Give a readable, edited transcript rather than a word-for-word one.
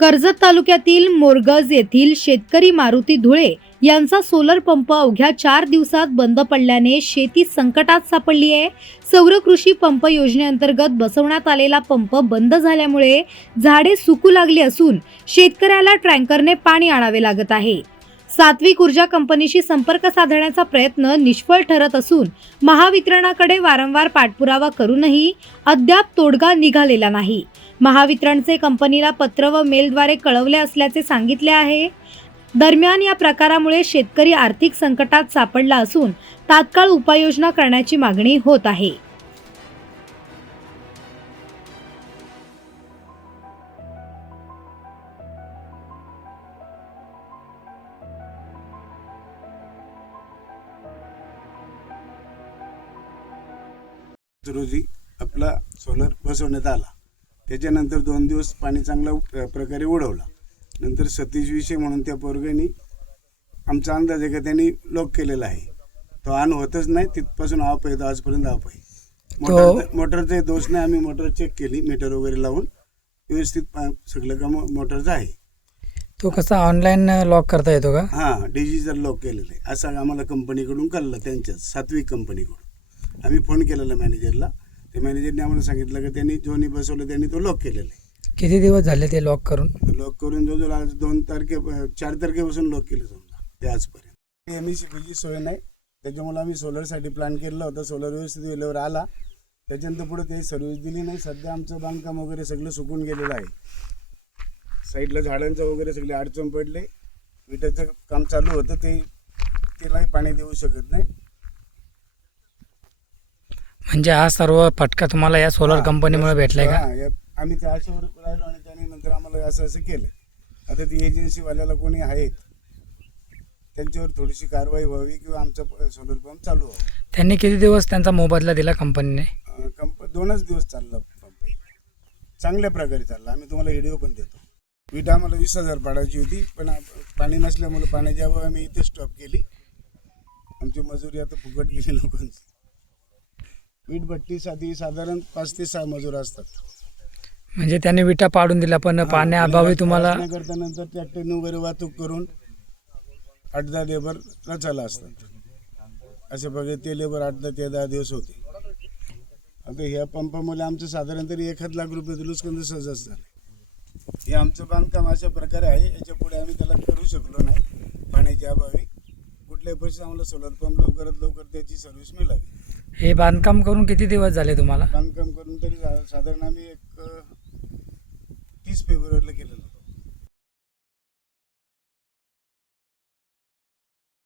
कर्जत तालुक्यातील मोरगज येथील शेतकरी मारुती धुळे यांचा सोलर पंप अवघ्या 4 दिवसात बंद पडल्याने शेती संकटात सापडली आहे। सौर कृषी पंप योजनेअंतर्गत बसवण्यात आलेला पंप बंद झाल्यामुळे झाडे सुकू लागली असून शेतकऱ्याला टँकरने पाणी आणावे लागत आहे। सात्विक ऊर्जा कंपनीशी संपर्क साधण्याचा प्रयत्न निष्फळ ठरत असून महावितरणाकडे वारंवार पाठपुरावा करूनही अद्याप तोडगा निघालेला नाही। महावितरणचे कंपनीला पत्र व मेलद्वारे कळवले असल्याचे सांगितले आहे। दरम्यान या प्रकारामुळे शेतकरी आर्थिक संकटात सापडला असून तात्काळ उपाययोजना करण्याची मागणी होत आहे। रोजी आपला सोलर बसवण्यात आला। त्याच्यानंतर 2 दिवस पाणी चांगल्या प्रकारे उडवला। नंतर सतीश विषय म्हणून त्या पोरग्यानी आमचा अंदाज आहे की त्यांनी लॉक केलेला आहे। तो ऑन होतच नाही, तिथपासून ऑफ आहे, आजपर्यंत ऑफ आहे। मोटरचे दोष नाही, आम्ही मोटर चेक केली, मीटर वगैरे लावून व्यवस्थित सगळं काम मोटरचं आहे। तो कसा ऑनलाईन लॉक करता येतो का? हां, डिजिटल लॉक केलेलं आहे असं आम्हाला कंपनीकडून कळलं, त्यांच्याच सात्विक कंपनीकडून। आम्ही फोन केलेला मॅनेजरला, त्या मॅनेजरने आम्हाला सांगितलं की त्यांनी जोनी बसवलं त्यांनी तो लॉक केलेला आहे। किती दिवस झाले ते लॉक करून? लॉक करून जवळजवळ आज 4 तारखेपासून लॉक केलं समजा ते आजपर्यंत। एमएससीबीची सोय नाही, त्याच्यामुळे आम्ही सोलरसाठी प्लॅन केला होता। सोलर व्यवस्थित वेळेवर आला, त्याच्यानंतर पुढे काही सर्व्हिस दिली नाही। सध्या आमचं बांधकाम वगैरे सगळं सुकून गेलेलं आहे। साईडला झाडांचं वगैरे सगळे अडचण पडले, विटाचं काम चालू होतं, त्यालाही पाणी देऊ शकत नाही। म्हणजे हा सर्व फटका तुम्हाला या सोलर कंपनीमुळे भेटलाय का? आम्ही त्या आशेवर राहिलो आणि त्याने नंतर आम्हाला असं केलं। आता ती एजन्सीवाल्याला कोणी आहेत त्यांच्यावर थोडीशी कारवाई व्हावी किंवा आमचा सोलर पंप चालू व्हावा। त्यांनी किती दिवस त्यांचा मोबदला दिला कंपनीने? 2च दिवस चालला पंप, चांगल्या प्रकारे चालला। आम्ही तुम्हाला व्हिडिओ पण देतो। वीट आम्हाला 20,000 पाडायची होती, पण पाणी नसल्यामुळे पाण्याची अभाव आम्ही इथे स्टॉप केली। आमची मजुरी आता फुकट गेली लोकांची। वीट भट्टीसाठी साधारण 5 ते 6 मजूर असतात। म्हणजे त्याने विटा पाडून दिला, पण पाण्याअभावी तुम्हाला करता नंतर ट्रॅक्टरने वगैरे वाहतूक करून 8-10 लेबर रचायला असतात। असे बघा ते लेबर 8 ते 10 दिवस होते। आता ह्या पंपामुळे आमचं साधारण तरी 1 लाख रुपये नुकसान सहज झालं। हे आमचं बांधकाम अशा प्रकारे आहे, याच्या पुढे आम्ही त्याला करू शकलो नाही पाण्याच्या अभावी। कुठल्याही परिस्थितीत आम्हाला सोलर पंप लवकरात लवकर त्याची सर्व्हिस मिळावी। हे बांधकाम करून किती दिवस झाले तुम्हाला? बांधकाम करून तरी साधारण आम्ही 30 फेब्रुवारीला केलं।